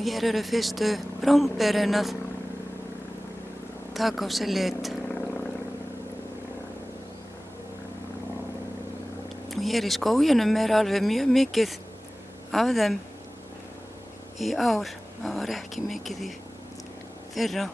Og hér eru fyrstu bromberin að taka á sig lit. Og hér í skóginum alveg mjög mikið af þeim í ár. Það var ekki mikið í fyrra.